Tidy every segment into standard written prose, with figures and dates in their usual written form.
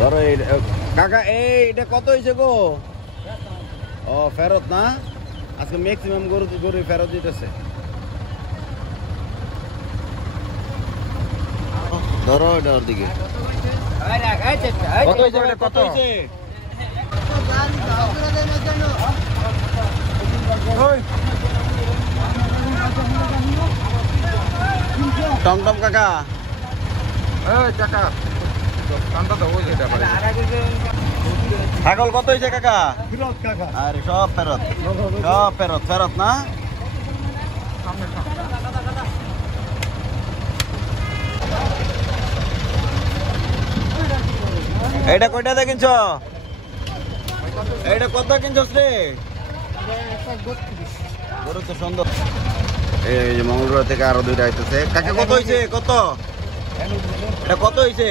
ধরো কাকা এটা কত হয়েছে গো? ও ফেরত না, আজকে ম্যাক্সিমাম গরু ফেরত দিতেছে। ধরো এটা ওর দিকে কত হয়েছে? কত হয়েছে? টমটম কাকা, ছাগল কত হয়েছে কাকা? আরে সব ফেরত, সব ফেরত, ফেরত না। এইটা কয়টা দিয়ে কিনছ? এইটা কত কিনছস রে? গরু তো সুন্দর। এই যে মঙ্গলবার থেকে আরো দুইটা আইতেছে। কাকা কত হয়েছে? কত এটা কত হয়েছে?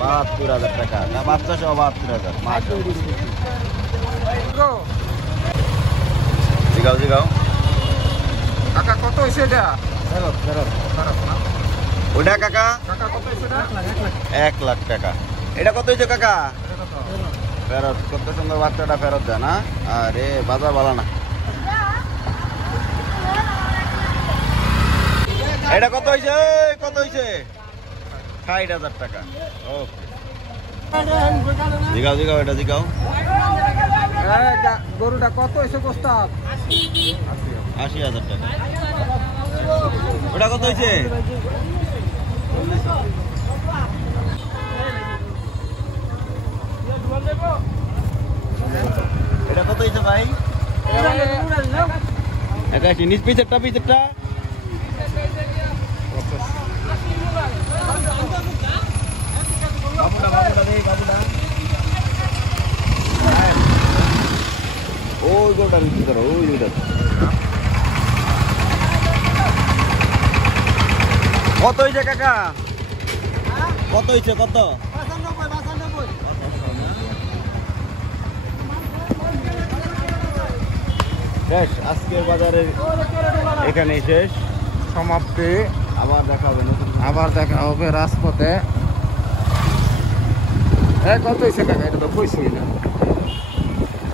৭২,০০০ টাকা না, বাচ্চা সহ ৭২,০০০। জিগাও জিগাও কাকা কত হয়েছে এটা? ওটা কাকা কত হয়েছে? ১,০০,০০০ টাকা। এটা কত হয়েছে কাকা? ফেরত। কত সুন্দর বাচ্চাটা ফেরত দেয় না। আরে বাজার ভালো না। এটা কত হয়েছে? কত হয়েছে? ৬০,০০০ টাকা। ওকে জিগাও জিগাও, এটা জিগাও। গরুটা কত হয়েছে গোস্তাদ? ৮০,০০০ টাকা। ওটা কত হয়েছে? এটা কত হয়েছে ভাই? ৮১। নিচ পিছেরটা পিছেরটা ওই গোটার ভিতরে, ওই দুইটা কত হয়েছে কাকা? কত হয়েছে? কত? শেষ আজকের বাজারের এখানেই শেষ সমাপ্তি। আবার দেখা হবে নতুন, আবার দেখা হবে রাজপথে। কত হয়েছে কাকা? এটা তো কইছি না।